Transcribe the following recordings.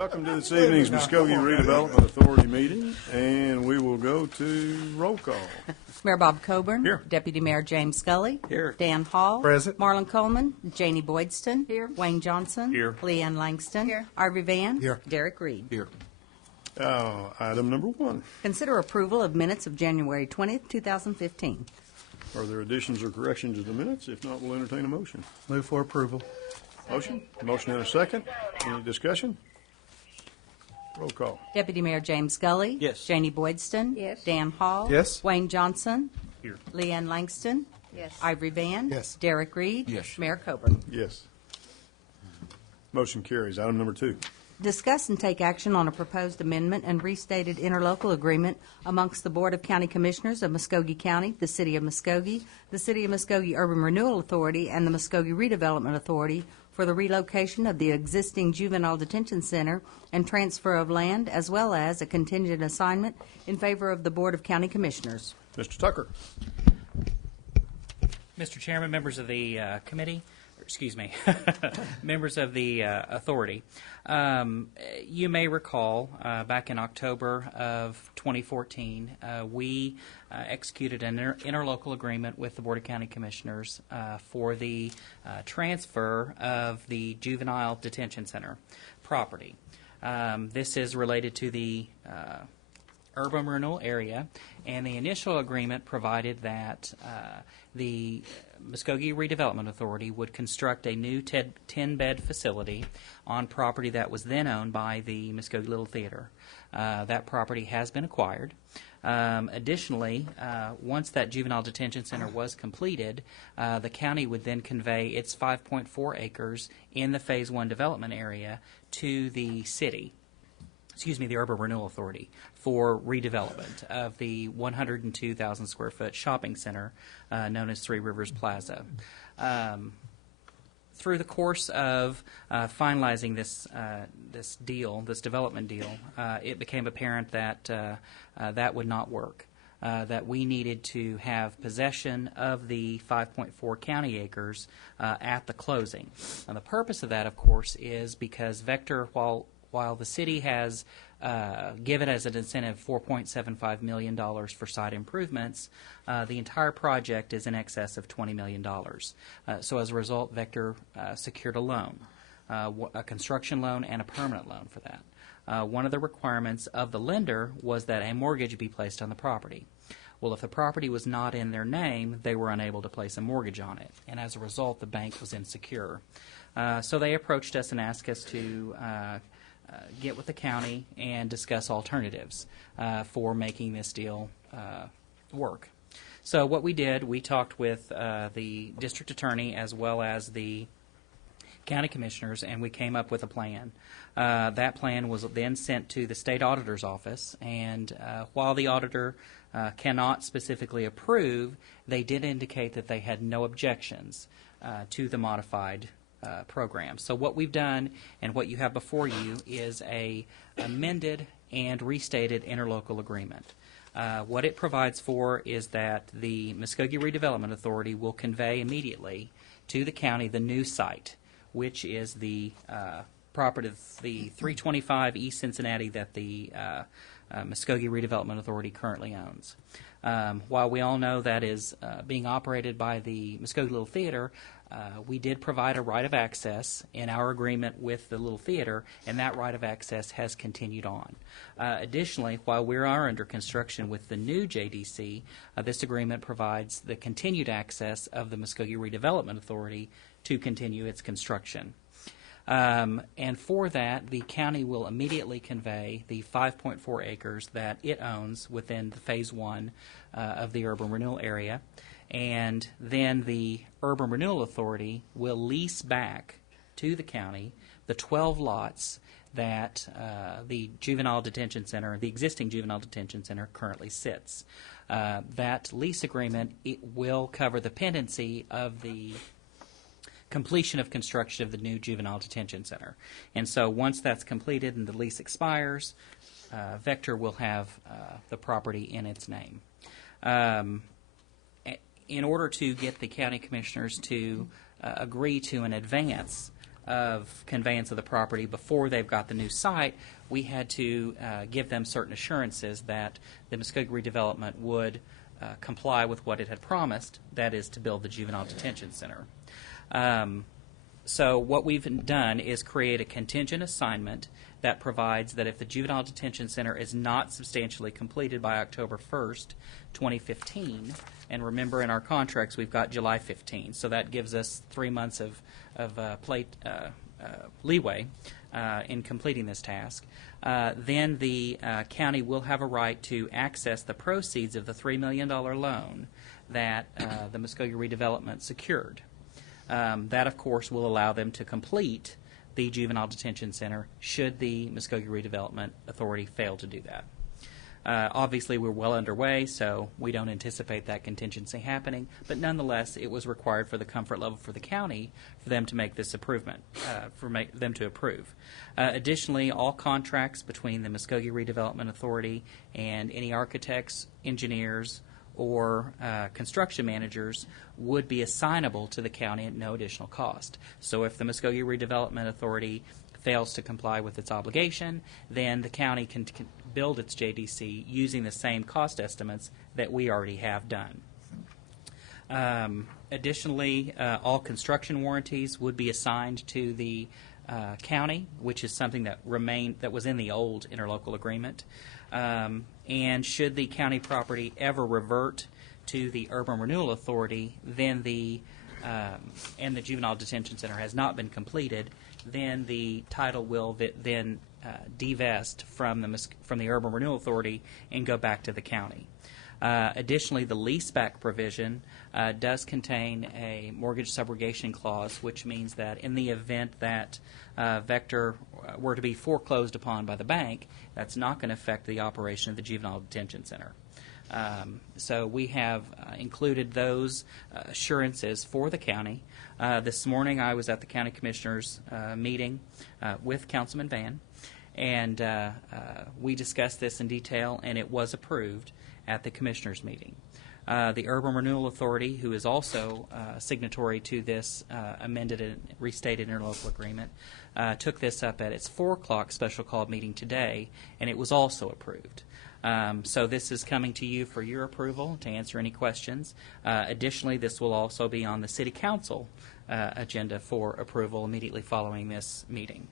Welcome to this evening's Muskogee Redevelopment Authority meeting, and we will go to roll call. Mayor Bob Coburn. Here. Deputy Mayor James Scully. Here. Dan Hall. Present. Marlon Coleman. Janie Boydston. Here. Wayne Johnson. Here. Leanne Langston. Here. Ivy Van. Here. Derek Reed. Here. Item number 1. Consider approval of minutes of January 20th, 2015. Are there additions or corrections to the minutes? If not, we'll entertain a motion. Move for approval. Motion? Motion and a second. Any discussion? Roll call. Deputy Mayor James Scully. Yes. Janie Boydston. Yes. Dan Hall. Yes. Wayne Johnson. Here. Leanne Langston. Yes. Ivory Van. Yes. Derek Reed. Yes. Mayor Coburn. Yes. Motion carries. Item number 2. Discuss and take action on a proposed amendment and restated interlocal agreement amongst the Board of County Commissioners of Muskogee County, the City of Muskogee, the City of Muskogee Urban Renewal Authority, and the Muskogee Redevelopment Authority for the relocation of the existing juvenile detention center and transfer of land, as well as a contingent assignment in favor of the Board of County Commissioners. Mr. Tucker. Mr. Chairman, members of the committee, excuse me, members of the authority. You may recall back in October of 2014, we executed an interlocal agreement with the Board of County Commissioners for the transfer of the juvenile detention center property. This is related to the urban renewal area, and the initial agreement provided that the Muskogee Redevelopment Authority would construct a new 10-bed facility on property that was then owned by the Muskogee Little Theater. That property has been acquired. Additionally, once that juvenile detention center was completed, the county would then convey its 5.4 acres in the Phase 1 development area to the city. The Urban Renewal Authority for redevelopment of the 102,000 square foot shopping center known as Three Rivers Plaza. Through the course of finalizing this development deal, it became apparent that that would not work. That we needed to have possession of the 5.4 county acres at the closing. And the purpose of that, of course, is because Vector, while the city has given as an incentive $4.75 million for site improvements, the entire project is in excess of $20 million. So as a result, Vector secured a loan, a construction loan and a permanent loan for that. One of the requirements of the lender was that a mortgage be placed on the property. Well, if the property was not in their name, they were unable to place a mortgage on it, and as a result, the bank was insecure. So they approached us and asked us to get with the county and discuss alternatives for making this deal work. So what we did, we talked with the district attorney as well as the county commissioners, and we came up with a plan. That plan was then sent to the state auditor's office, and while the auditor cannot specifically approve, they did indicate that they had no objections to the modified program. So what we've done and what you have before you is a amended and restated interlocal agreement. What it provides for is that the Muskogee Redevelopment Authority will convey immediately to the county the new site, which is the property of the 325 East Cincinnati that the Muskogee Redevelopment Authority currently owns. While we all know that is being operated by the Muskogee Little Theater, we did provide a right of access in our agreement with the Little Theater, and that right of access has continued on. Additionally, while we are under construction with the new JDC, this agreement provides the continued access of the Muskogee Redevelopment Authority to continue its construction. And for that, the county will immediately convey the 5.4 acres that it owns within the Phase 1 of the urban renewal area. And then the Urban Renewal Authority will lease back to the county the 12 lots that the juvenile detention center, the existing juvenile detention center, currently sits. That lease agreement, it will cover the pendency of the completion of construction of the new juvenile detention center. And so once that's completed and the lease expires, Vector will have the property in its name. In order to get the county commissioners to agree to an advance of conveyance of the property before they've got the new site, we had to give them certain assurances that the Muskogee redevelopment would comply with what it had promised, that is to build the juvenile detention center. So what we've done is create a contingent assignment that provides that if the juvenile detention center is not substantially completed by October 1st, 2015, and remember in our contracts we've got July 15, so that gives us 3 months of leeway in completing this task, then the county will have a right to access the proceeds of the $3 million loan that the Muskogee redevelopment secured. That, of course, will allow them to complete the juvenile detention center should the Muskogee Redevelopment Authority fail to do that. Obviously, we're well underway, so we don't anticipate that contingency happening, but nonetheless, it was required for the comfort level for the county for them to make this improvement, them to approve. Additionally, all contracts between the Muskogee Redevelopment Authority and any architects, engineers, or construction managers would be assignable to the county at no additional cost. So if the Muskogee Redevelopment Authority fails to comply with its obligation, then the county can build its JDC using the same cost estimates that we already have done. Additionally, all construction warranties would be assigned to the county, which is something that was in the old interlocal agreement. And should the county property ever revert to the Urban Renewal Authority, then and the juvenile detention center has not been completed, then the title will then divest from the Urban Renewal Authority and go back to the county. Additionally, the leaseback provision does contain a mortgage subrogation clause, which means that in the event that Vector were to be foreclosed upon by the bank, that's not going to affect the operation of the juvenile detention center. So we have included those assurances for the county. This morning I was at the county commissioners meeting with Councilman Vann, and we discussed this in detail, and it was approved at the commissioners meeting. The Urban Renewal Authority, who is also signatory to this amended and restated interlocal agreement, took this up at its 4 o'clock special call meeting today, and it was also approved. So this is coming to you for your approval to answer any questions. Additionally, this will also be on the CityCouncil agenda for approval immediately following this meeting.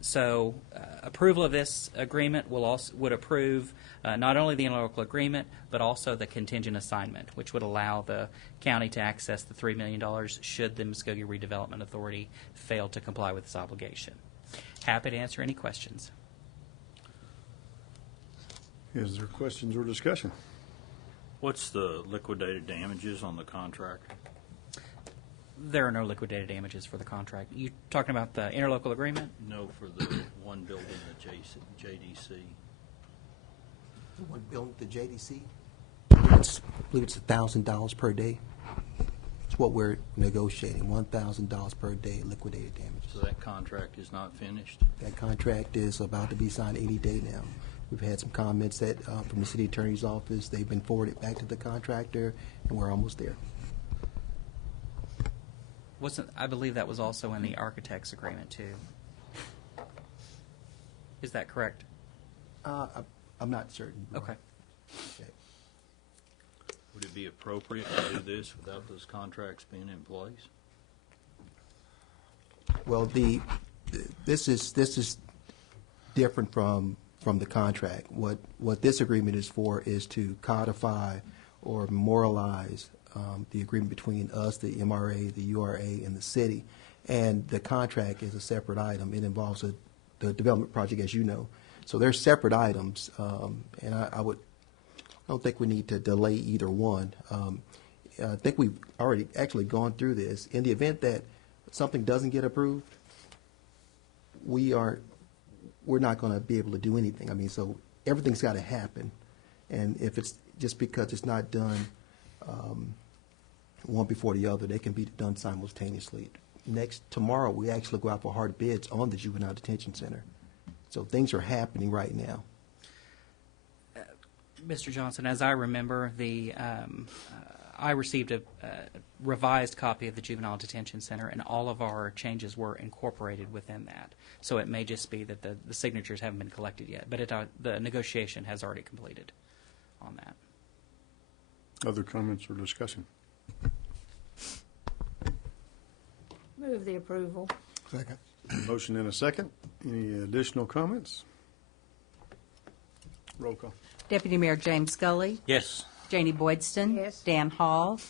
So approval of this agreement would approve not only the interlocal agreement, but also the contingent assignment, which would allow the county to access the $3 million should the Muskogee Redevelopment Authority fail to comply with its obligation. Happy to answer any questions. Is there questions or discussion? What's the liquidated damages on the contract? There are no liquidated damages for the contract. You talking about the interlocal agreement? No, for the one building, the JDC. The one building, the JDC? I believe it's $1,000 per day. It's what we're negotiating, $1,000 per day liquidated damages. So that contract is not finished? That contract is about to be signed any day now. We've had some comments that from the city attorney's office. They've been forwarded back to the contractor, and we're almost there. I believe that was also in the architect's agreement too. Is that correct? I'm not certain. Okay. Okay. Would it be appropriate to do this without those contracts being in place? Well, this is different from the contract. What this agreement is for is to codify or memorialize the agreement between us, the MRA, the URA, and the city. And the contract is a separate item. It involves the development project, as you know. So they're separate items, and I don't think we need to delay either one. I think we've already actually gone through this. In the event that something doesn't get approved, we're not going to be able to do anything. I mean, so everything's got to happen. And if it's just because it's not done one before the other, they can be done simultaneously. Tomorrow, we actually go out for hard bids on the juvenile detention center. So things are happening right now. Mr. Johnson, as I remember, I received a revised copy of the Juvenile Detention Center, and all of our changes were incorporated within that. So it may just be that the signatures haven't been collected yet, but the negotiation has already completed on that. Other comments or discussion? Move the approval. Second. Motion and a second. Any additional comments? Roll call. Deputy Mayor James Scully. Yes. Janie Boydston. Yes. Dan Hall.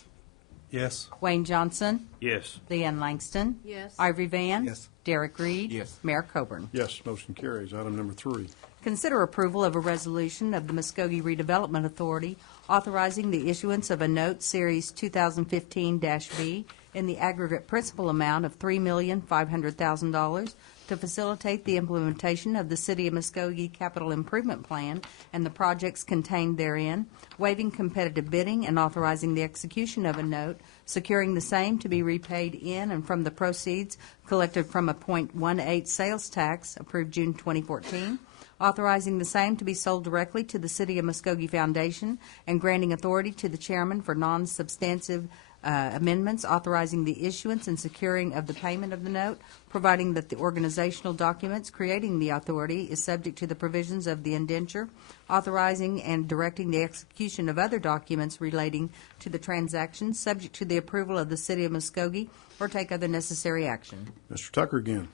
Yes. Wayne Johnson. Yes. Leanne Langston. Yes. Ivory Van. Yes. Derek Reed. Yes. Mayor Coburn. Yes, motion carries. Item number 3. Consider approval of a resolution of the Muskogee Redevelopment Authority authorizing the issuance of a note Series 2015-B in the aggregate principal amount of $3,500,000 to facilitate the implementation of the City of Muskogee Capital Improvement Plan and the projects contained therein, waiving competitive bidding and authorizing the execution of a note, securing the same to be repaid in and from the proceeds collected from a .18 sales tax approved June 2014, authorizing the same to be sold directly to the City of Muskogee Foundation, and granting authority to the chairman for non-substantive amendments, authorizing the issuance and securing of the payment of the note, providing that the organizational documents creating the authority is subject to the provisions of the indenture, authorizing and directing the execution of other documents relating to the transaction, subject to the approval of the City of Muskogee, or take other necessary action. Mr. Tucker again.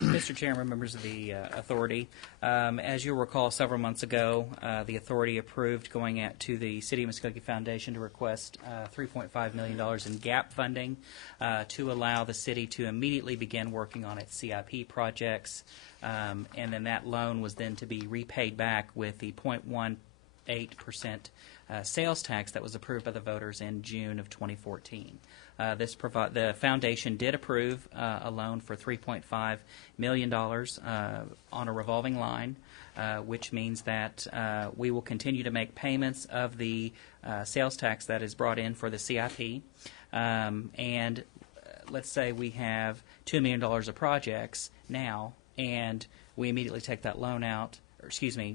Mr. Chairman, members of the authority, as you'll recall, several months ago, the authority approved going out to the City of Muskogee Foundation to request $3.5 million in gap funding to allow the city to immediately begin working on its CIP projects, and then that loan was then to be repaid back with the 0.18% sales tax that was approved by the voters in June of 2014. The foundation did approve a loan for $3.5 million on a revolving line, which means that we will continue to make payments of the sales tax that is brought in for the CIP. And let's say we have $2 million of projects now, and we immediately take that loan out, or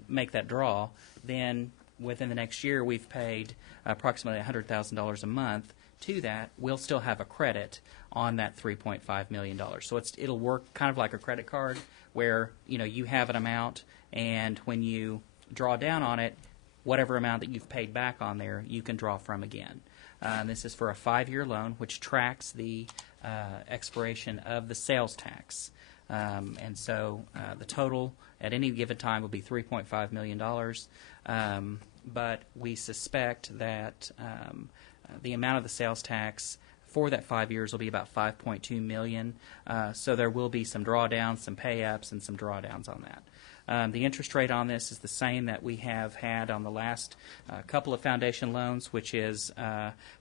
make that draw, then within the next year we've paid approximately $100,000 a month. To that, we'll still have a credit on that $3.5 million. So it'll work kind of like a credit card where, you have an amount, and when you draw down on it, whatever amount that you've paid back on there, you can draw from again. This is for a 5-year loan, which tracks the expiration of the sales tax. And so the total at any given time will be $3.5 million. But we suspect that the amount of the sales tax for that 5 years will be about $5.2 million. So there will be some drawdowns, some pay-ups, and some drawdowns on that. The interest rate on this is the same that we have had on the last couple of foundation loans, which is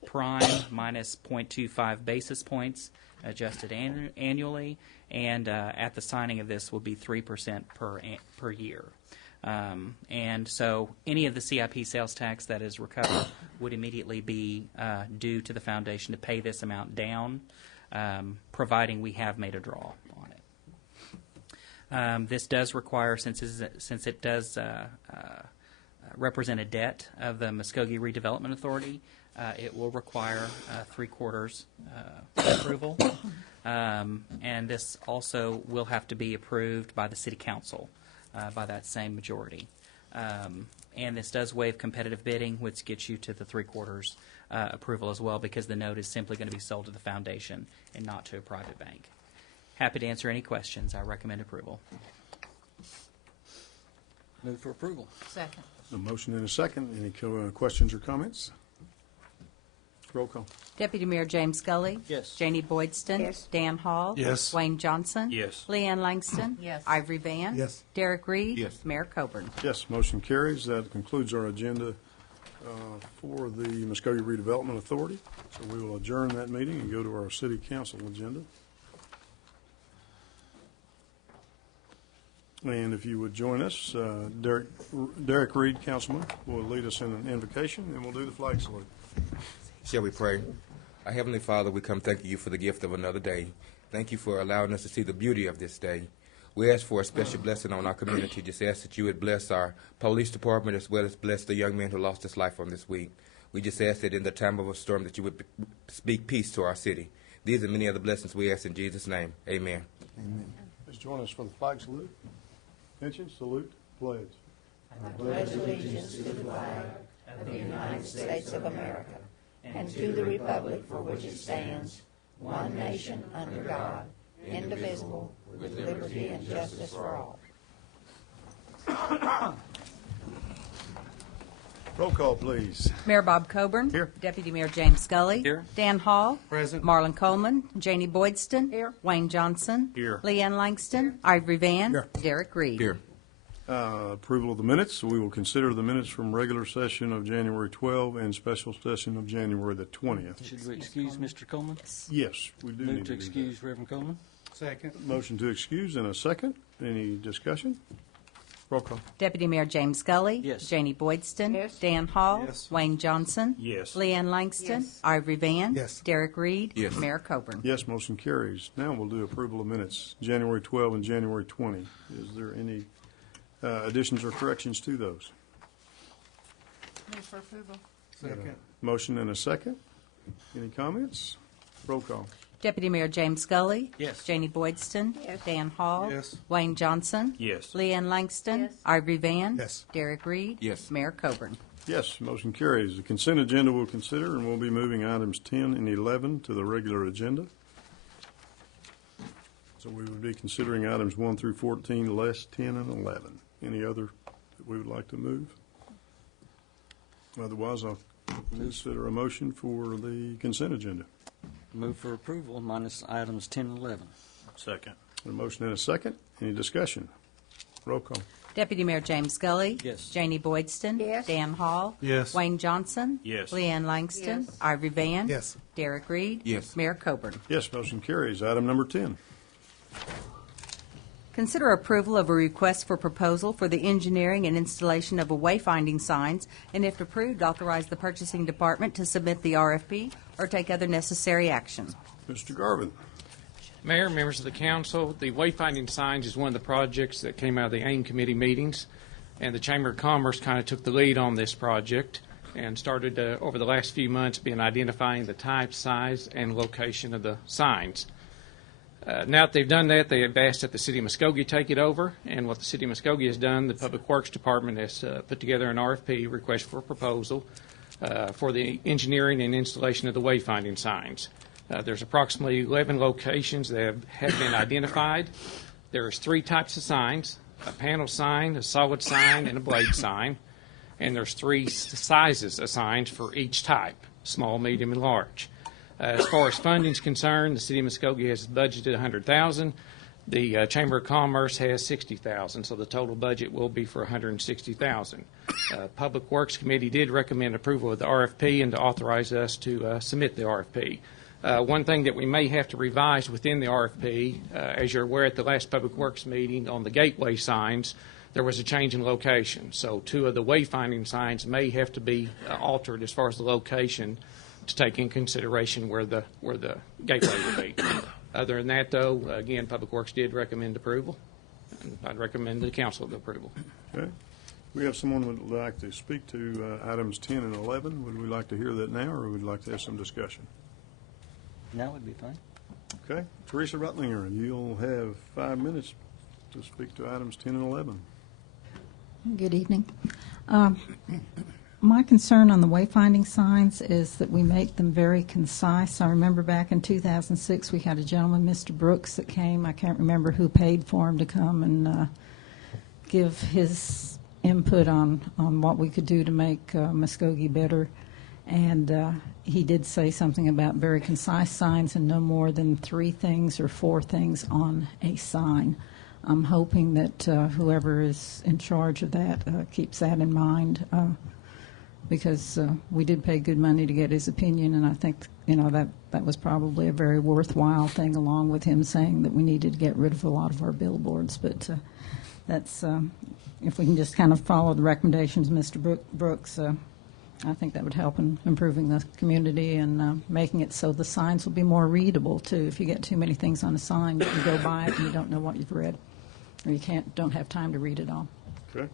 prime minus 0.25 basis points adjusted annually, and at the signing of this will be 3% per year. And so any of the CIP sales tax that is recovered would immediately be due to the foundation to pay this amount down, providing we have made a draw on it. This does require, since it does represent a debt of the Muskogee Redevelopment Authority, it will require 3/4 approval. And this also will have to be approved by the City Council by that same majority. And this does waive competitive bidding, which gets you to the 3/4 approval as well, because the note is simply going to be sold to the foundation and not to a private bank. Happy to answer any questions. I recommend approval. Move for approval. Second. A motion and a second. Any questions or comments? Roll call. Deputy Mayor James Scully. Yes. Janie Boydston. Yes. Dan Hall. Yes. Wayne Johnson. Yes. Leanne Langston. Yes. Ivory Van. Yes. Derek Reed. Yes. Mayor Coburn. Yes, motion carries. That concludes our agenda for the Muskogee Redevelopment Authority. So we will adjourn that meeting and go to our City Council agenda. And if you would join us, Derek Reed, Councilman, will lead us in an invocation, and we'll do the flag salute. Shall we pray? Our Heavenly Father, we come thanking you for the gift of another day. Thank you for allowing us to see the beauty of this day. We ask for a special blessing on our community. Just ask that you would bless our police department as well as bless the young man who lost his life on this week. We just ask that in the time of a storm that you would speak peace to our city. These and many other blessings we ask in Jesus' name. Amen. Please join us for the flag salute. Attention, salute, pledge. Pledge allegiance to the flag of the United States of America and to the republic for which it stands, one nation under God, indivisible, with liberty and justice for all. Roll call, please. Mayor Bob Coburn. Here. Deputy Mayor James Scully. Here. Dan Hall. Present. Marlon Coleman. Janie Boydston. Here. Wayne Johnson. Here. Leanne Langston. Ivory Van. Here. Derek Reed. Here. Approval of the minutes. We will consider the minutes from regular session of January 12 and special session of January the 20th. Should we excuse Mr. Coleman? Yes, we do need Move to to do excuse Reverend Coleman? Second. that. Motion to excuse in a second. Any discussion? Roll call. Deputy Mayor James Scully. Yes. Janie Boydston. Yes. Dan Hall. Yes. Wayne Johnson. Yes. Leanne Langston. Yes. Ivory Van. Yes. Derek Reed. Yes. Mayor Coburn. Yes, motion carries. Now we'll do approval of minutes, January 12 and January 20. Is there any additions or corrections to those? Move for approval. Second. Motion and a second. Any comments? Roll call. Deputy Mayor James Scully. Yes. Janie Boydston. Yes. Dan Hall. Yes. Wayne Johnson. Yes. Leanne Langston. Yes. Ivory Van. Yes. Derek Reed. Yes. Mayor Coburn. Yes, motion carries. The consent agenda we'll consider, and we'll be moving items 10 and 11 to the regular agenda. So we would be considering items 1 through 14, less 10 and 11. Any other that we would like to move? Otherwise, I'll consider a motion for the consent agenda. Move for approval minus items 10 and 11. Second. A motion and a second. Any discussion? Roll call. Deputy Mayor James Scully. Yes. Janie Boydston. Yes. Dan Hall. Yes. Wayne Johnson. Yes. Leanne Langston. Yes. Ivory Van. Yes. Derek Reed. Yes. Mayor Coburn. Yes, motion carries. Item number 10. Consider approval of a request for proposal for the engineering and installation of wayfinding signs, and if approved, authorize the purchasing department to submit the RFP or take other necessary action. Mr. Garvin. Mayor, members of the council, the wayfinding signs is one of the projects that came out of the AIM committee meetings, and the Chamber of Commerce kind of took the lead on this project and started over the last few months been identifying the type, size, and location of the signs. Now that they've done that, they have asked that the City of Muskogee take it over, and what the City of Muskogee has done, the Public Works Department has put together an RFP, request for proposal, for the engineering and installation of the wayfinding signs. There's approximately 11 locations that have been identified. There's 3 types of signs, a panel sign, a solid sign, and a blade sign. And there's 3 sizes of signs for each type, small, medium, and large. As far as funding is concerned, the City of Muskogee has budgeted $100,000. The Chamber of Commerce has $60,000, so the total budget will be for $160,000. Public Works Committee did recommend approval of the RFP and to authorize us to submit the RFP. One thing that we may have to revise within the RFP, as you're aware at the last Public Works meeting on the gateway signs, there was a change in location. So 2 of the wayfinding signs may have to be altered as far as the location to take in consideration where the gateway will be. Other than that, though, again, Public Works did recommend approval, and I'd recommend the council approval. Okay. We have someone who would like to speak to items 10 and 11. Would we like to hear that now, or would we like to have some discussion? Now would be fine. Okay. Teresa Rutlinger, you'll have 5 minutes to speak to items 10 and 11. Good evening. My concern on the wayfinding signs is that we make them very concise. I remember back in 2006, we had a gentleman, Mr. Brooks, that came. I can't remember who paid for him to come and give his input on what we could do to make Muskogee better. And he did say something about very concise signs and no more than 3 things or 4 things on a sign. I'm hoping that whoever is in charge of that keeps that in mind, because we did pay good money to get his opinion, and I think that was probably a very worthwhile thing, along with him saying that we needed to get rid of a lot of our billboards. But that's if we can just kind of follow the recommendations of Mr. Brooks, I think that would help in improving the community and making it so the signs will be more readable too. If you get too many things on a sign, you can go by it and you don't know what you've read, or you don't have time to read it all. Okay.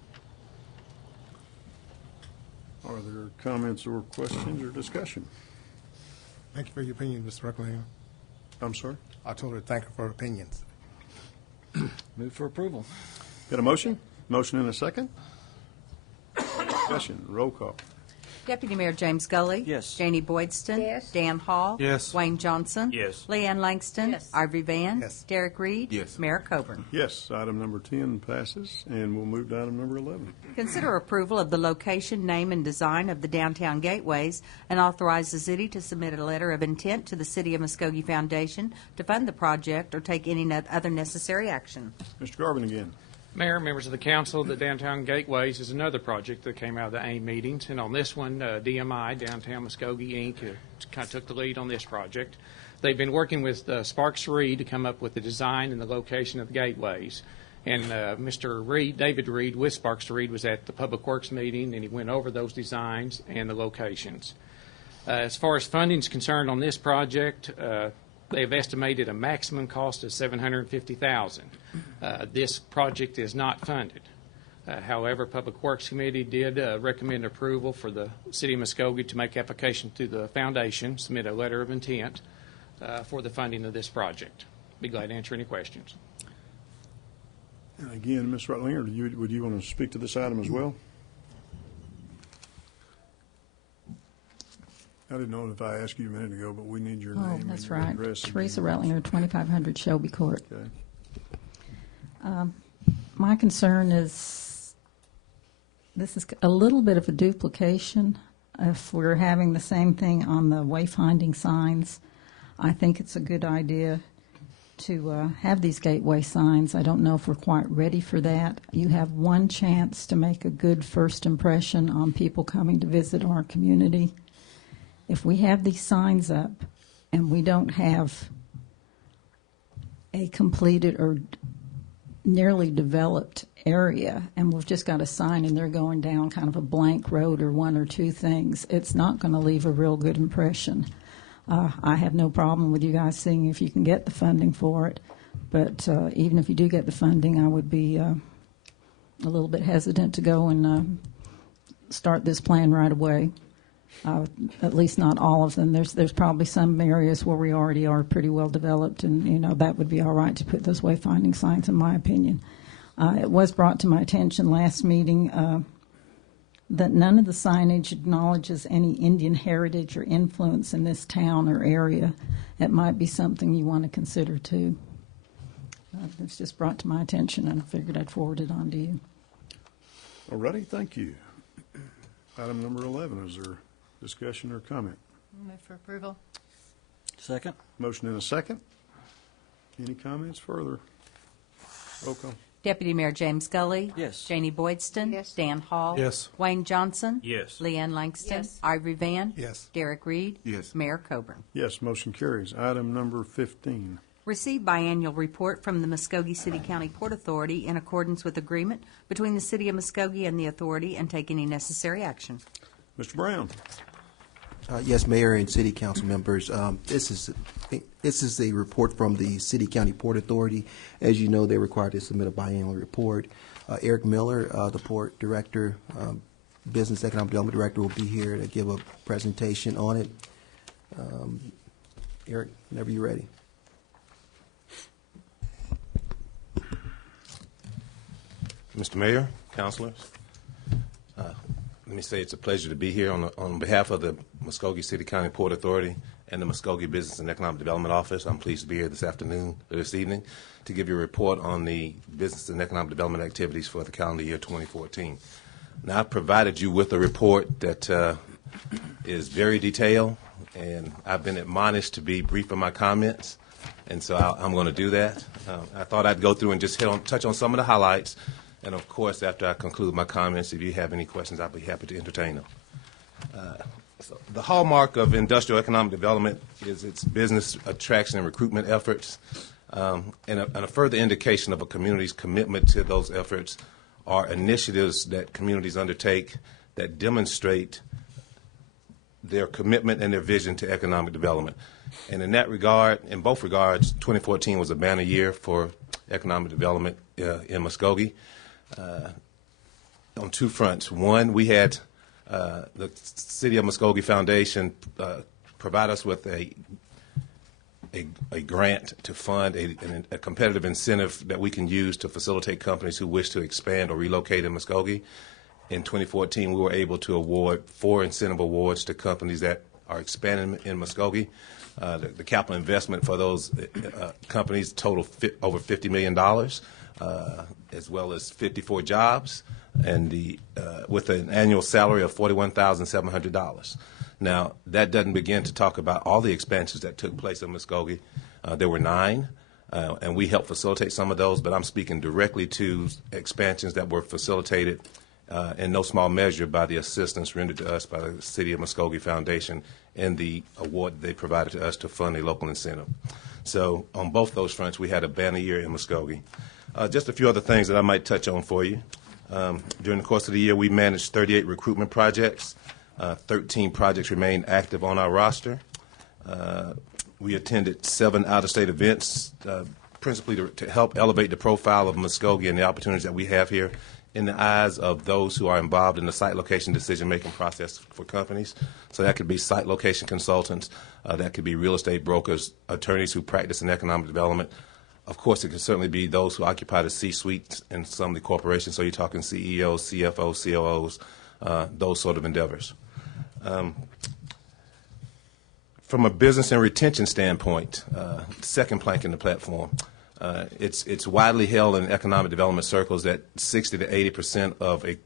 Are there comments or questions or discussion? Thank you for your opinion, Mr. Rucklinger. I'm sorry? I told her to thank her for her opinions. Move for approval. Got a motion? Motion and a second? Discussion, roll call. Deputy Mayor James Gully. Yes. Janie Boydston. Yes. Dan Hall. Yes. Wayne Johnson. Yes. Leanne Langston. Yes. Ivory Van. Yes. Derek Reed. Yes. Mayor Coburn. Yes, item number 10 passes, and we'll move to item number 11. Consider approval of the location, name, and design of the downtown gateways and authorize the city to submit a letter of intent to the City of Muskogee Foundation to fund the project or take any other necessary action. Mr. Garvin again. Mayor, members of the council, the Downtown Gateways is another project that came out of the AIM meetings, and on this one, DMI, Downtown Muskogee, Inc., kind of took the lead on this project. They've been working with Sparks Reed to come up with the design and the location of the gateways. And Mr. Reed, David Reed, with Sparks Reed, was at the Public Works meeting, and he went over those designs and the locations. As far as funding is concerned on this project, they've estimated a maximum cost of $750,000. This project is not funded. However, Public Works Committee did recommend approval for the City of Muskogee to make application to the foundation, submit a letter of intent for the funding of this project. Be glad to answer any questions. And again, Ms. Rutlinger, would you want to speak to this item as well? I didn't know if I asked you a minute ago, but we need your name Oh, and that's your right. address. Teresa again. Rellinger, 2500 Shelby Court. Okay. My concern is this is a little bit of a duplication. If we're having the same thing on the wayfinding signs, I think it's a good idea to have these gateway signs. I don't know if we're quite ready for that. You have one chance to make a good first impression on people coming to visit our community. If we have these signs up and we don't have a completed or nearly developed area and we've just got a sign and they're going down kind of a blank road or one or two things, it's not going to leave a real good impression. I have no problem with you guys seeing if you can get the funding for it, but even if you do get the funding, I would be a little bit hesitant to go and start this plan right away. At least not all of them. There's probably some areas where we already are pretty well developed, and that would be all right to put those wayfinding signs, in my opinion. It was brought to my attention last meeting that none of the signage acknowledges any Indian heritage or influence in this town or area. It might be something you want to consider too. It's just brought to my attention, and I figured I'd forward it on to you. All righty, thank you. Item number 11, is there discussion or comment? Move for approval. Second. Motion and a second. Any comments further? Roll call. Deputy Mayor James Gully. Yes. Janie Boydston. Yes. Dan Hall. Yes. Wayne Johnson. Yes. Leanne Langston. Yes. Ivory Van. Yes. Derek Reed. Yes. Mayor Coburn. Yes, motion carries. Item number 15. Receive biannual report from the Muskogee City County Port Authority in accordance with agreement between the City of Muskogee and the authority and take any necessary action. Mr. Brown. Yes, Mayor and City Council members, this is a report from the City County Port Authority. As you know, they're required to submit a biannual report. Eric Miller, the Port Director, Business Economic Development Director, will be here to give a presentation on it. Eric, whenever you're ready. Mr. Mayor, councilors, let me say it's a pleasure to be here on behalf of the Muskogee City County Port Authority and the Muskogee Business and Economic Development Office. I'm pleased to be here this evening, to give you a report on the business and economic development activities for the calendar year 2014. Now, I've provided you with a report that is very detailed, and I've been admonished to be brief in my comments, and so I'm going to do that. I thought I'd go through and just touch on some of the highlights. And, of course, after I conclude my comments, if you have any questions, I'll be happy to entertain them. So the hallmark of industrial economic development is its business attraction and recruitment efforts. And a further indication of a community's commitment to those efforts are initiatives that communities undertake that demonstrate their commitment and their vision to economic development. And in that regard, in both regards, 2014 was a banner year for economic development in Muskogee. On two fronts. One, we had The City of Muskogee Foundation provide us with a grant to fund a competitive incentive that we can use to facilitate companies who wish to expand or relocate in Muskogee. In 2014, we were able to award 4 incentive awards to companies that are expanding in Muskogee. The capital investment for those companies total over $50 million, as well as 54 jobs, and with an annual salary of $41,700. Now, that doesn't begin to talk about all the expansions that took place in Muskogee. There were 9, and we helped facilitate some of those, but I'm speaking directly to expansions that were facilitated in no small measure by the assistance rendered to us by the City of Muskogee Foundation and the award they provided to us to fund a local incentive. So on both those fronts, we had a banner year in Muskogee. Just a few other things that I might touch on for you. During the course of the year, we managed 38 recruitment projects. 13 projects remain active on our roster. We attended 7 out-of-state events, principally to help elevate the profile of Muskogee and the opportunities that we have here in the eyes of those who are involved in the site location decision-making process for companies. So that could be site location consultants, that could be real estate brokers, attorneys who practice in economic development. Of course, it could certainly be those who occupy the C-suites in some of the corporations, so you're talking CEOs, CFOs, COOs, those sort of endeavors. From a business and retention standpoint, second plank in the platform, it's widely held in economic development circles that 60 to 80% of a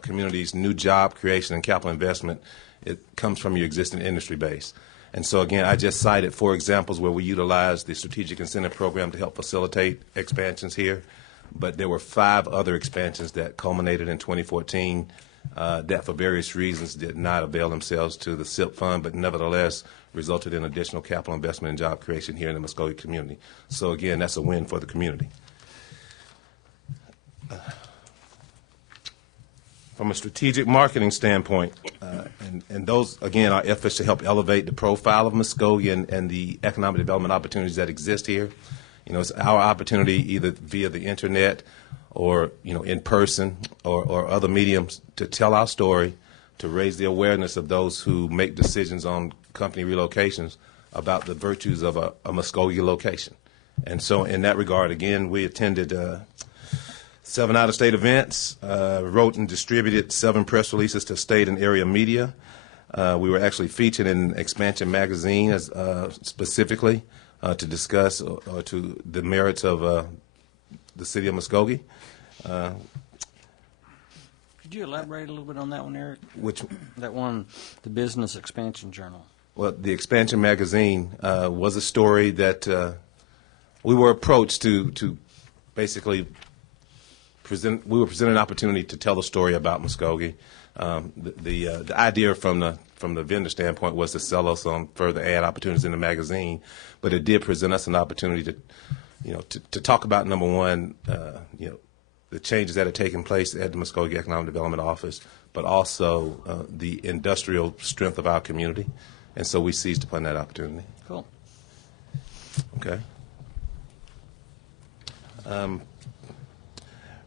community's new job creation and capital investment, it comes from your existing industry base. And so again, I just cited 4 examples where we utilized the strategic incentive program to help facilitate expansions here, but there were 5 other expansions that culminated in 2014 that for various reasons did not avail themselves to the SIP fund, but nevertheless resulted in additional capital investment and job creation here in the Muskogee community. So again, that's a win for the community. From a strategic marketing standpoint, and those, again, are efforts to help elevate the profile of Muskogee and the economic development opportunities that exist here. You know, it's our opportunity either via the internet or, you know, in person or other mediums to tell our story, to raise the awareness of those who make decisions on company relocations about the virtues of a Muskogee location. And so in that regard, again, we attended 7 out-of-state events, wrote and distributed 7 press releases to state and area media. We were actually featured in Expansion Magazine specifically to discuss to the merits of the City of Muskogee. Could you elaborate a little bit on that one, Eric? Which? That one, the Business Expansion Journal. Well, the Expansion Magazine was a story that we were approached to basically present. We were presented an opportunity to tell the story about Muskogee. The idea from the vendor standpoint was to sell us on further ad opportunities in the magazine, but it did present us an opportunity to, you know, to talk about, number one, you know, the changes that are taking place at the Muskogee Economic Development Office, but also the industrial strength of our community. And so we seized upon that opportunity. Cool. Okay.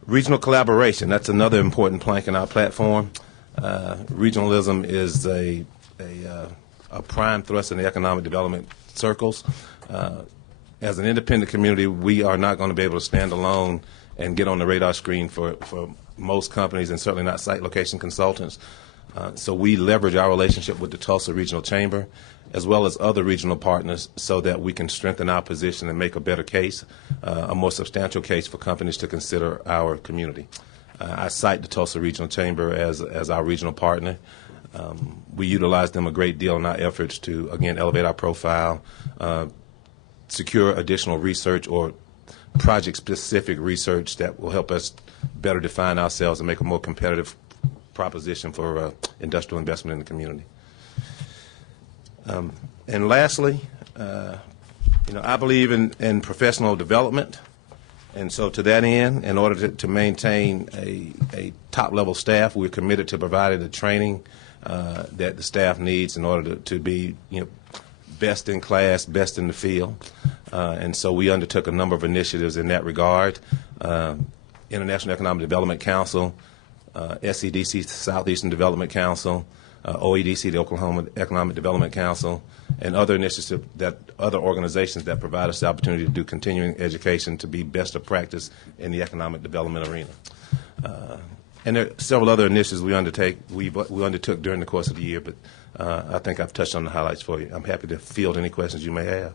Regional collaboration, that's another important plank in our platform. Regionalism is a prime thrust in the economic development circles. As an independent community, we are not going to be able to stand alone and get on the radar screen for most companies, and certainly not site location consultants. So we leverage our relationship with the Tulsa Regional Chamber as well as other regional partners so that we can strengthen our position and make a better case, a more substantial case for companies to consider our community. I cite the Tulsa Regional Chamber as our regional partner. We utilize them a great deal in our efforts to, again, elevate our profile, secure additional research or project-specific research that will help us better define ourselves and make a more competitive proposition for industrial investment in the community. And lastly, you know, I believe in professional development, and so to that end, in order to maintain a top-level staff, we're committed to providing the training that the staff needs in order to be, you know, best in class, best in the field. And so we undertook a number of initiatives in that regard. International Economic Development Council SEDC, Southeastern Development Council, OEDC, the Oklahoma Economic Development Council, and other initiatives other organizations that provide us the opportunity to do continuing education to be best of practice in the economic development arena. And there are several other initiatives we undertook during the course of the year, but I think I've touched on the highlights for you. I'm happy to field any questions you may have.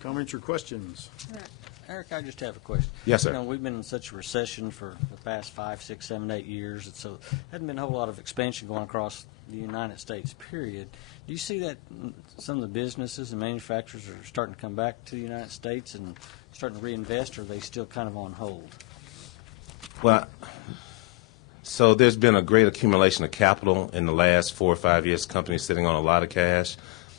Comments or questions? Eric, I just have a question. Yes, sir. You know, we've been in such a recession for the past 5, 6, 7, 8 years, and so hasn't been a whole lot of expansion going across the United States, period. Do you see that some of the businesses and manufacturers are starting to come back to the United States and starting to reinvest, or are they still kind of on hold? Well, so there's been a great accumulation of capital in the last 4 or 5 years, companies sitting on a lot of cash.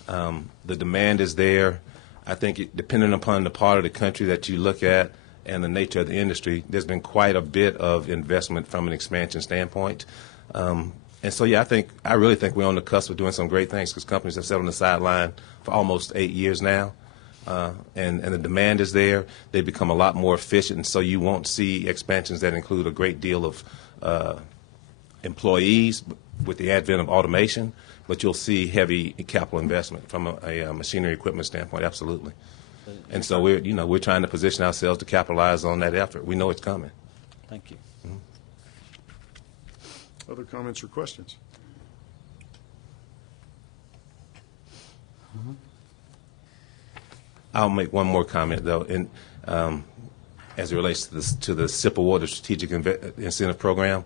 The demand is there. I think depending upon the part of the country that you look at and the nature of the industry, there's been quite a bit of investment from an expansion standpoint. And so, yeah, I really think we're on the cusp of doing some great things because companies have sat on the sideline for almost 8 years now. And the demand is there. They become a lot more efficient, and so you won't see expansions that include a great deal of employees with the advent of automation, but you'll see heavy capital investment from a machinery equipment standpoint, absolutely. And so we're trying to position ourselves to capitalize on that effort. We know it's coming. Thank you. Other comments or questions? I'll make one more comment, though, as it relates to the SIP Award, the Strategic Incentive Program.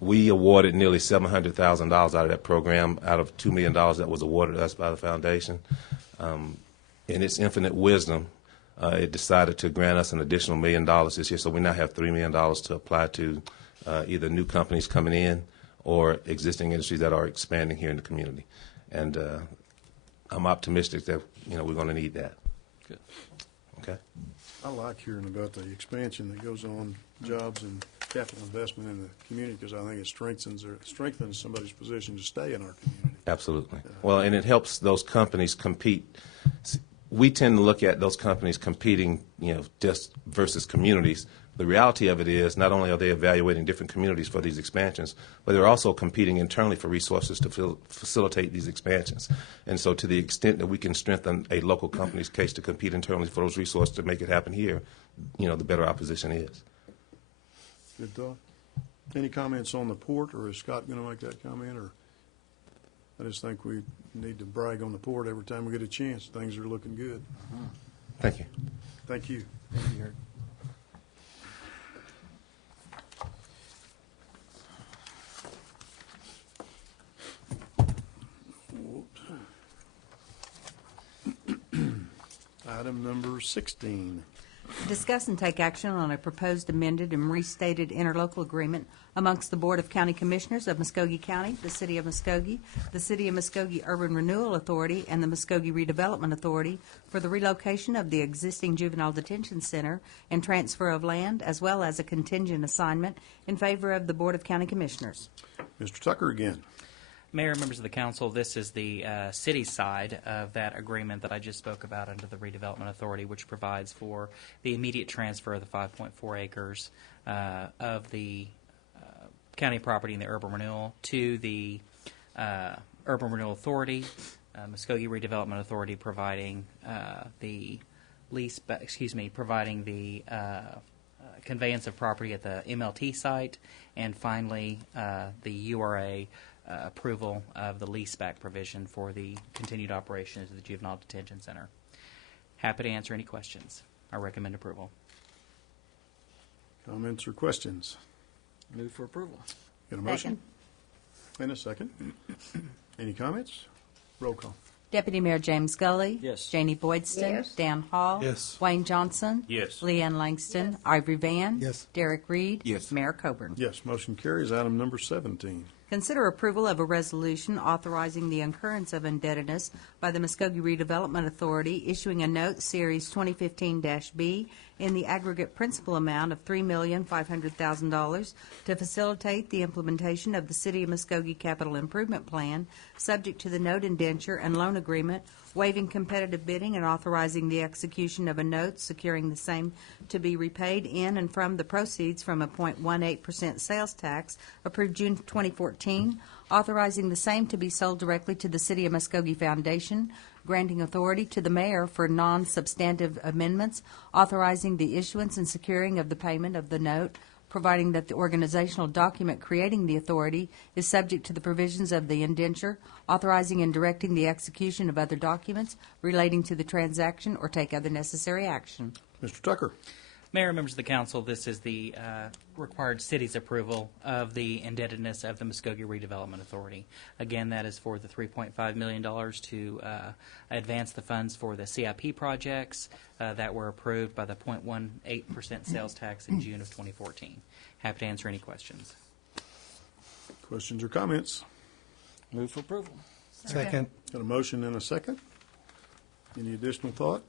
We awarded nearly $700,000 out of that program, out of $2 million that was awarded us by the foundation. In its infinite wisdom, it decided to grant us an additional $1 million this year, so we now have $3 million to apply to either new companies coming in or existing industries that are expanding here in the community. And I'm optimistic that we're going to need that. Good. Okay. I like hearing about the expansion that goes on, jobs and capital investment in the community, because I think it strengthens somebody's position to stay in our community. Absolutely. Well, and it helps those companies compete. We tend to look at those companies competing, just versus communities. The reality of it is not only are they evaluating different communities for these expansions, but they're also competing internally for resources to facilitate these expansions. And so to the extent that we can strengthen a local company's case to compete internally for those resources to make it happen here, the better our position is. Good thought. Any comments on the port, or is Scott going to make that comment? Or I just think we need to brag on the port every time we get a chance. Things are looking good. Thank you. Thank you. Thank you, Eric. Item number 16. Discuss and take action on a proposed amended and restated interlocal agreement amongst the Board of County Commissioners of Muskogee County, the City of Muskogee, the City of Muskogee Urban Renewal Authority, and the Muskogee Redevelopment Authority for the relocation of the existing juvenile detention center and transfer of land, as well as a contingent assignment in favor of the Board of County Commissioners. Mr. Tucker again. Mayor, members of the council, this is the city side of that agreement that I just spoke about under the Redevelopment Authority, which provides for the immediate transfer of the 5.4 acres of the county property in the urban renewal to the Urban Renewal Authority, Muskogee Redevelopment Authority providing the providing the conveyance of property at the MLT site, and finally the URA approval of the leaseback provision for the continued operations of the Juvenile Detention Center. Happy to answer any questions. I recommend approval. Comments or questions? Move for approval. Get a motion? And a second. Any comments? Roll call. Deputy Mayor James Gully. Yes. Janie Boydston. Yes. Dan Hall. Yes. Wayne Johnson. Yes. Leanne Langston. Ivory Van. Yes. Derek Reed. Yes. Mayor Coburn. Yes, motion carries. Item number 17. Consider approval of a resolution authorizing the incurrence of indebtedness by the Muskogee Redevelopment Authority, issuing a note Series 2015-B in the aggregate principal amount of $3,500,000 to facilitate the implementation of the City of Muskogee Capital Improvement Plan, subject to the note indenture and loan agreement, waiving competitive bidding and authorizing the execution of a note securing the same to be repaid in and from the proceeds from a 0.18% sales tax approved June 2014, authorizing the same to be sold directly to the City of Muskogee Foundation, granting authority to the mayor for non-substantive amendments, authorizing the issuance and securing of the payment of the note, providing that the organizational document creating the authority is subject to the provisions of the indenture, authorizing and directing the execution of other documents relating to the transaction or take other necessary action. Mr. Tucker. Mayor, members of the council, this is the required city's approval of the indebtedness of the Muskogee Redevelopment Authority. Again, that is for the $3.5 million to advance the funds for the CIP projects that were approved by the 0.18% sales tax in June of 2014. Happy to answer any questions. Questions or comments? Move for approval. Second. Got a motion and a second. Any additional thought?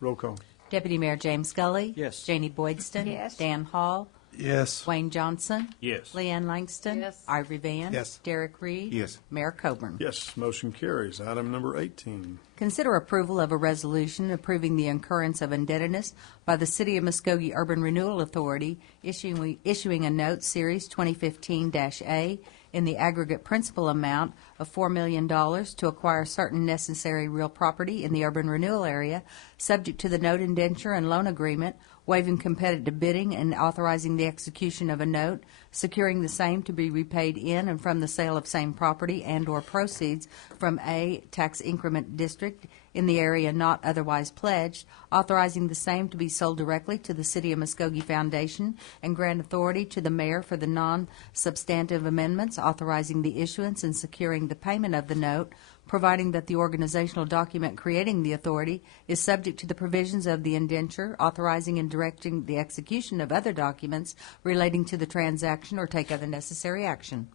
Roll call. Deputy Mayor James Scully. Yes. Janie Boydston. Yes. Dan Hall. Yes. Wayne Johnson. Yes. Leanne Langston. Yes. Ivory Van. Yes. Derek Reed. Yes. Mayor Coburn. Yes, motion carries. Item number 18. Consider approval of a resolution approving the incurrence of indebtedness by the City of Muskogee Urban Renewal Authority, issuing a note Series 2015-A in the aggregate principal amount of $4 million to acquire certain necessary real property in the urban renewal area, subject to the note indenture and loan agreement, waiving competitive bidding and authorizing the execution of a note, securing the same to be repaid in and from the sale of same property and/or proceeds from a tax increment district in the area not otherwise pledged, authorizing the same to be sold directly to the City of Muskogee Foundation, and grant authority to the mayor for the non-substantive amendments, authorizing the issuance and securing the payment of the note, providing that the organizational document creating the authority is subject to the provisions of the indenture, authorizing and directing the execution of other documents relating to the transaction or take other necessary action.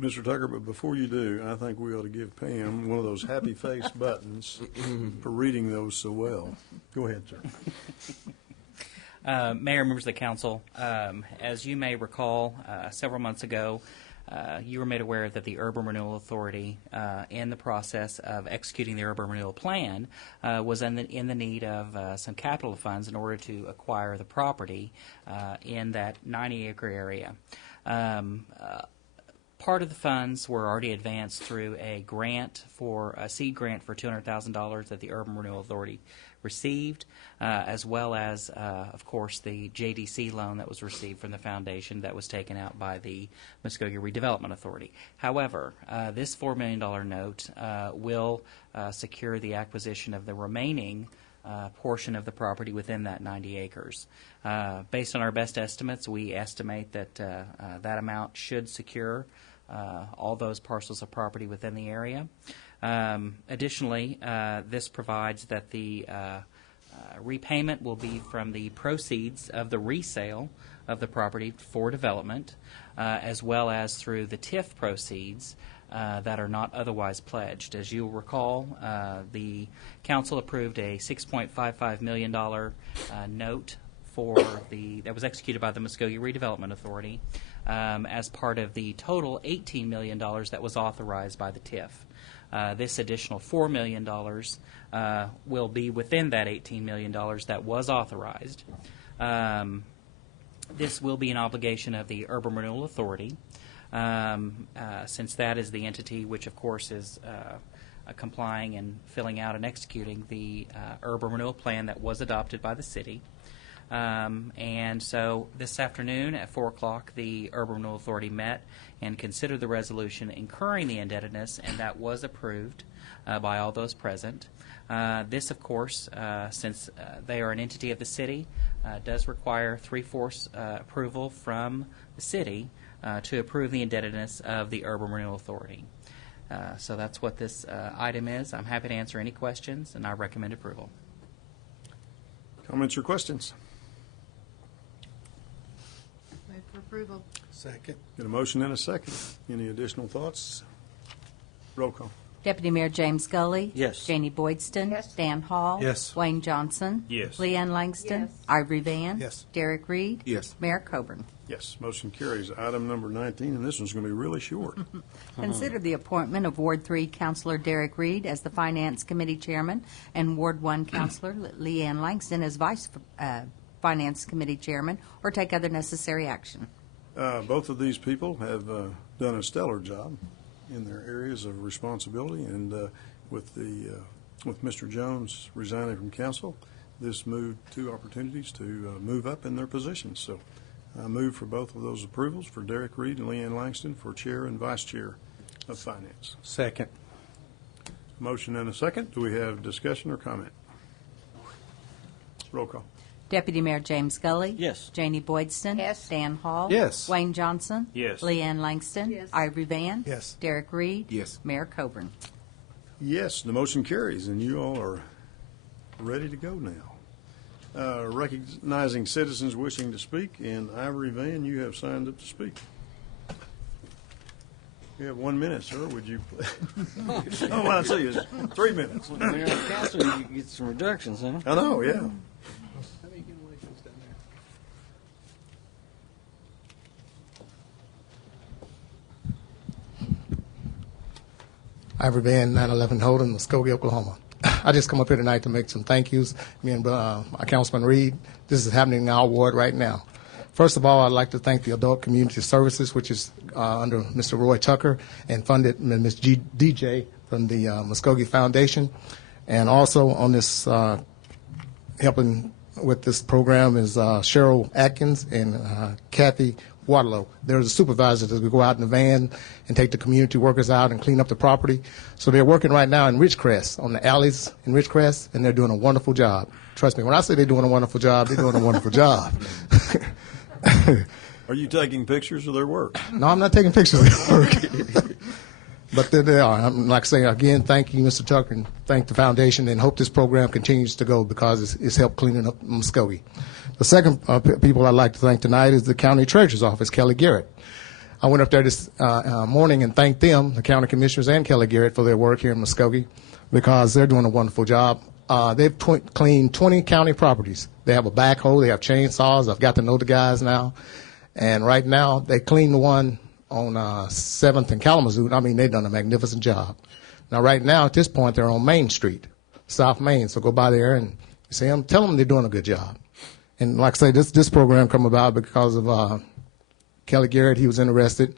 Mr. Tucker, but before you do, I think we ought to give Pam one of those happy face buttons for reading those so well. Go ahead, sir. Mayor, members of the council, as you may recall, several months ago, you were made aware that the Urban Renewal Authority, in the process of executing the Urban Renewal Plan, was in the need of some capital funds in order to acquire the property in that 90-acre area. Part of the funds were already advanced through a seed grant for $200,000 that the Urban Renewal Authority received, as well as, of course, the JDC loan that was received from the foundation that was taken out by the Muskogee Redevelopment Authority. However, this $4 million note will secure the acquisition of the remaining portion of the property within that 90 acres. Based on our best estimates, we estimate that that amount should secure all those parcels of property within the area. Additionally, this provides that the repayment will be from the proceeds of the resale of the property for development, as well as through the TIF proceeds that are not otherwise pledged. As you will recall, the council approved a $6.55 million note that was executed by the Muskogee Redevelopment Authority as part of the total $18 million that was authorized by the TIF. This additional $4 million will be within that $18 million that was authorized. This will be an obligation of the Urban Renewal Authority, since that is the entity which, of course, is complying and filling out and executing the Urban Renewal Plan that was adopted by the city. And so this afternoon at 4 o'clock, the Urban Renewal Authority met and considered the resolution incurring the indebtedness, and that was approved by all those present. This, of course, since they are an entity of the city, does require 3/4 approval from the city to approve the indebtedness of the Urban Renewal Authority. So that's what this item is. I'm happy to answer any questions, and I recommend approval. Comments or questions? Move for approval. Second. Got a motion and a second. Any additional thoughts? Roll call. Deputy Mayor James Gully. Yes. Janie Boydston. Yes. Dan Hall. Yes. Wayne Johnson. Yes. Leanne Langston. Yes. Ivory Van. Yes. Derek Reed. Yes. Mayor Coburn. Yes, motion carries. Item number 19, and this one's going to be really short. Consider the appointment of Ward 3 Councilor Derek Reed as the Finance Committee Chairman and Ward 1 Councilor Leanne Langston as Vice Finance Committee Chairman, or take other necessary action. Both of these people have done a stellar job in their areas of responsibility, and with Mr. Jones resigning from council, this moved two opportunities to move up in their positions. So I move for both of those approvals for Derek Reed and Leanne Langston for Chair and Vice Chair of Finance. Second. Motion and a second. Do we have discussion or comment? Roll call. Deputy Mayor James Gully. Yes. Janie Boydston. Yes. Dan Hall. Yes. Wayne Johnson. Yes. Leanne Langston. Yes. Ivory Van. Yes. Derek Reed. Yes. Mayor Coburn. Yes, the motion carries, and you all are ready to go now. Recognizing citizens wishing to speak, and Ivory Van, you have signed up to speak. You have 1 minute, sir. Would you? Oh, well, I tell you, it's 3 minutes. Mayor of the council, you get some reductions, huh? I know, yeah. Ivory Van, 911 Holden, Muskogee, Oklahoma. I just come up here tonight to make some thank yous. Me and my Councilman Reed, this is happening in our ward right now. First of all, I'd like to thank the Adult Community Services, which is under Mr. Roy Tucker, and funded Ms. DJ from the Muskogee Foundation. And also on this, helping with this program is Cheryl Atkins and Kathy Waterlow. They're the supervisors as we go out in the van and take the community workers out and clean up the property. So they're working right now in Ridgecrest, on the alleys in Ridgecrest, and they're doing a wonderful job. Trust me, when I say they're doing a wonderful job, they're doing a wonderful job. Are you taking pictures of their work? No, I'm not taking pictures of their work. But there they are. I'm like saying again, thank you, Mr. Tucker, and thank the foundation, and hope this program continues to go because it's helped cleaning up Muskogee. The second people I'd like to thank tonight is the county treasurer's office, Kelly Garrett. I went up there this morning and thanked them, the county commissioners and Kelly Garrett, for their work here in Muskogee because they're doing a wonderful job. They've cleaned 20 county properties. They have a backhoe, they have chainsaws. I've got to know the guys now. And right now, they cleaned the one on 7th and Kalamazoo. I mean, they've done a magnificent job. Now, right now, at this point, they're on Main Street, South Main. So go by there and see them, tell them they're doing a good job. And like I say, this program come about because of Kelly Garrett. He was interested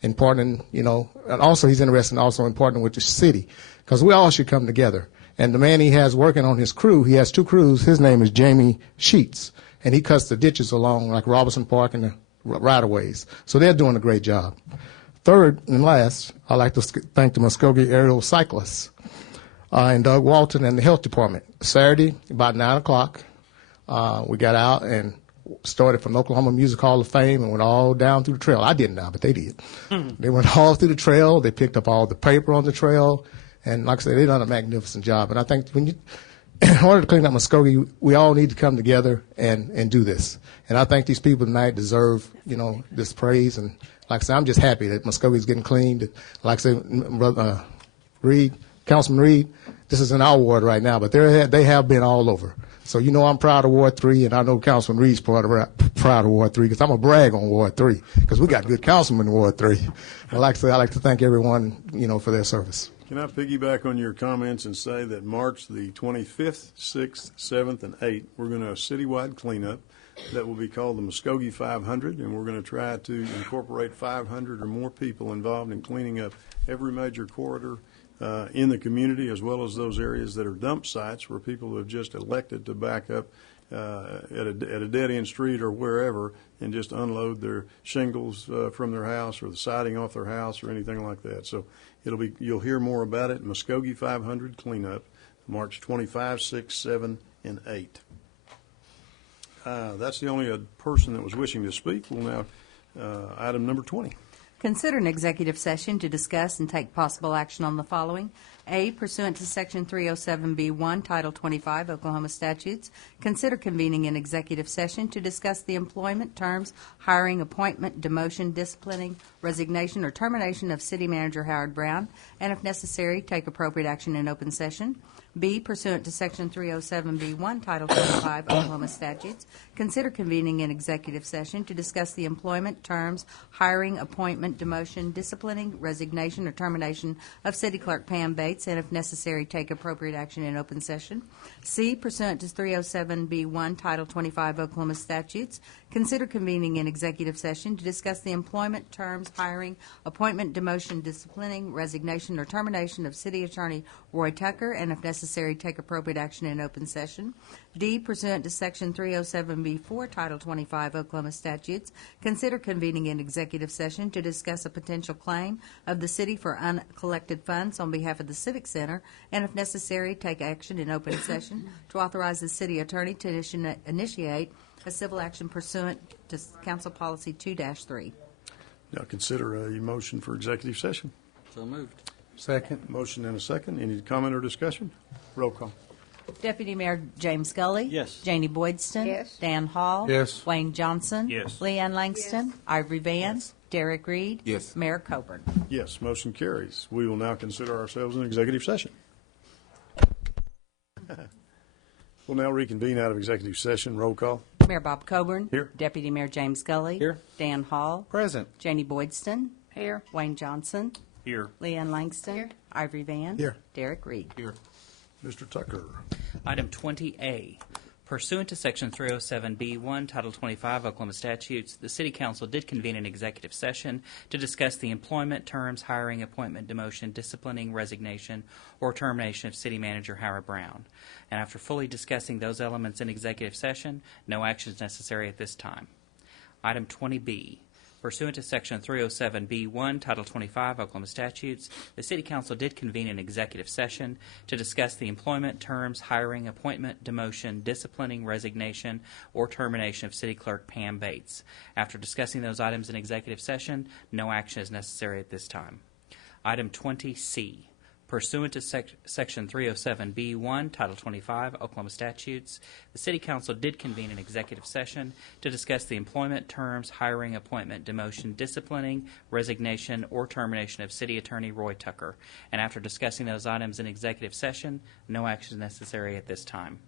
in partnering, and also he's interested in partnering with the city because we all should come together. And the man he has working on his crew, he has two crews. His name is Jamie Sheets, and he cuts the ditches along like Robinson Park and the right-of-ways. So they're doing a great job. Third and last, I'd like to thank the Muskogee aerial cyclists and Doug Walton and the health department. Saturday, about 9 o'clock, we got out and started from Oklahoma Music Hall of Fame and went all down through the trail. I didn't now, but they did. They went all through the trail. They picked up all the paper on the trail. And like I said, they've done a magnificent job. And I think in order to clean up Muskogee, we all need to come together and do this. And I think these people tonight deserve, this praise. And like I said, I'm just happy that Muscogee's getting cleaned. Like I said, Councilman Reed, this is in our ward right now, but they have been all over. So I'm proud of Ward 3, and I know Councilman Reed's proud of Ward 3 because I'm going to brag on Ward 3 because we got good councilmen in Ward 3. And like I said, I'd like to thank everyone, for their service. Can I piggyback on your comments and say that March the 25th, 6th, 7th, and 8th, we're going to have a citywide cleanup that will be called the Muskogee 500, and we're going to try to incorporate 500 or more people involved in cleaning up every major corridor in the community, as well as those areas that are dump sites where people have just elected to back up at a dead-end street or wherever and just unload their shingles from their house or the siding off their house or anything like that. So you'll hear more about it. Muskogee 500 cleanup, March 25, 6, 7, and 8. That's the only person that was wishing to speak. We'll now, item number 20. Consider an executive session to discuss and take possible action on the following. A, pursuant to Section 307B1, Title 25 Oklahoma statutes, consider convening an executive session to discuss the employment, terms, hiring, appointment, demotion, disciplining, resignation, or termination of City Manager Howard Brown, and if necessary, take appropriate action in open session. B, pursuant to Section 307B1, Title 25 Oklahoma statutes, consider convening an executive session to discuss the employment, terms, hiring, appointment, demotion, disciplining, resignation, or termination of City Clerk Pam Bates, and if necessary, take appropriate action in open session. C, pursuant to 307B1, Title 25 Oklahoma statutes, consider convening an executive session to discuss the employment, terms, hiring, appointment, demotion, disciplining, resignation, or termination of City Attorney Roy Tucker, and if necessary, take appropriate action in open session. D, pursuant to Section 307B4, Title 25 Oklahoma statutes, consider convening an executive session to discuss a potential claim of the city for uncollected funds on behalf of the Civic Center, and if necessary, take action in open session to authorize the city attorney to initiate a civil action pursuant to Council Policy 2-3. Now consider a motion for executive session. So moved. Second. Motion and a second. Any comment or discussion? Roll call. Deputy Mayor James Scully. Yes. Janie Boydston. Yes. Dan Hall. Yes. Wayne Johnson. Yes. Leanne Langston. Ivory Van. Derek Reed. Yes. Mayor Coburn. Yes, motion carries. We will now consider ourselves in executive session. We'll now reconvene out of executive session. Roll call. Mayor Bob Coburn. Here. Deputy Mayor James Scully. Here. Dan Hall. Present. Janie Boydston. Here. Wayne Johnson. Here. Leanne Langston. Here. Ivory Van. Here. Derek Reed. Here. Mr. Tucker. Item 20A. Pursuant to Section 307B1, Title 25 Oklahoma statutes, the City Council did convene an executive session to discuss the employment, terms, hiring, appointment, demotion, disciplining, resignation, or termination of City Manager Howard Brown. And after fully discussing those elements in executive session, no action is necessary at this time. Item 20B. Pursuant to Section 307B1, Title 25 Oklahoma statutes, the City Council did convene an executive session to discuss the employment, terms, hiring, appointment, demotion, disciplining, resignation, or termination of City Clerk Pam Bates. After discussing those items in executive session, no action is necessary at this time. Item 20C. Pursuant to Section 307B1, Title 25 Oklahoma statutes, the City Council did convene an executive session to discuss the employment, terms, hiring, appointment, demotion, disciplining, resignation, or termination of City Attorney Roy Tucker. And after discussing those items in executive session, no action is necessary at this time.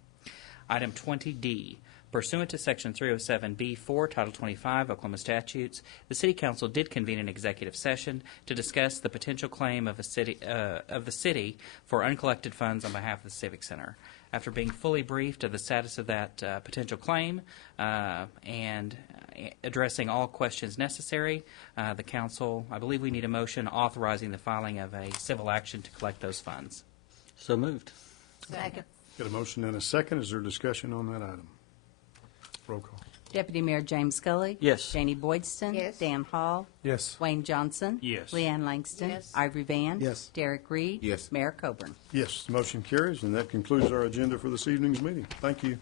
Item 20D. Pursuant to Section 307B4, Title 25 Oklahoma statutes, the City Council did convene an executive session to discuss the potential claim of the city for uncollected funds on behalf of the Civic Center. After being fully briefed of the status of that potential claim and addressing all questions necessary, the Council, I believe we need a motion authorizing the filing of a civil action to collect those funds. So moved. Second. Got a motion and a second. Is there discussion on that item? Roll call. Deputy Mayor James Scully. Yes. Janie Boydston. Yes. Dan Hall. Yes. Wayne Johnson. Yes. Leanne Langston. Yes. Ivory Van. Yes. Derek Reed. Yes. Mayor Coburn. Yes, the motion carries, and that concludes our agenda for this evening's meeting. Thank you.